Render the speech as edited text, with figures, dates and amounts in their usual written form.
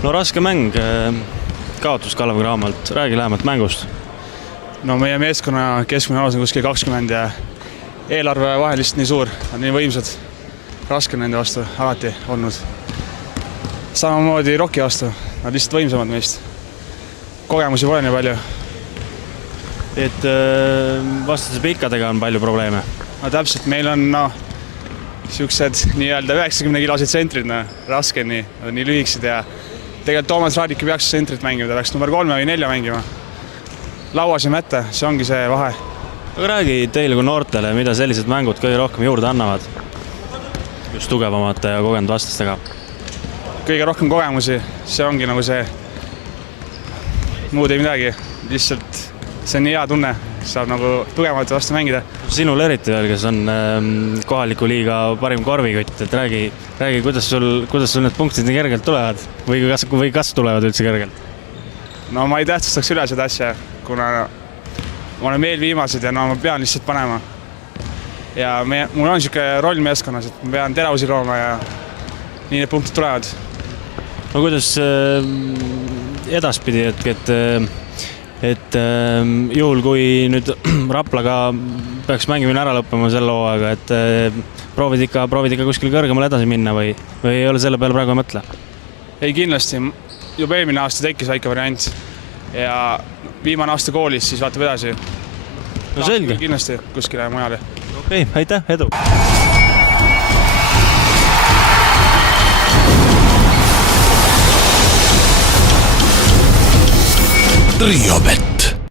No raske mäng, kaotus Kalev Cramalt, räägi lähemalt mängust. No meie meeskonna keskmine alus on kuskil 20 ja eelarve vahe lihtsalt nii suur, on nii võimsad. Raske on nende vastu alati olnud. Samamoodi Rocki vastu, nad lihtsalt võimsamad meist. Kogemusi pole nii palju. Et vastase pikkadega on palju probleeme. No täpselt, meil on siuksed nii-öelda 90-kilosed tsentrid, raske nii lühikesed ja tegelikult Toomas Raadik ei peaks tsentrit mängima, ta peaks number 3 või 4 mängima. Lauas ja mätta, see ongi see vahe. Aga räägi teile kui noortele, mida sellised mängud kõige rohkem juurde annavad? Just tugevamate ja kogenud vastastega. Kõige rohkem kogemusi, see ongi nagu see muud ei midagi. Lihtsalt see on nii hea tunne, saab nagu tugevamate vastu mängida. Sinul eriti veel, kes on kohaliku liiga parim korvikott, et räägi, kuidas sul need punktid nii kergelt tulevad või kas tulevad üldse kergelt? No ma ei tähtsustaks üle seda asja, kuna ma olen meil viimased ja ma pean lihtsalt panema. Ja mul on niisugune roll meeskonnas, et ma pean teravusi looma ja nii need punktid tulevad. No kuidas edaspidi, et juhul kui nüüd Raplaga peaks mängimine ära lõppema selle hooaega, et proovid ikka kuskil kõrgemale edasi minna või ei ole selle peale praegu mõtle? Ei, kindlasti. Juba eelmine aasta tekkis väike variant ja viimane aasta koolis, siis vaatab edasi. No selge. Kindlasti kuskile mujale. Okei, aitäh, edu! Triobet.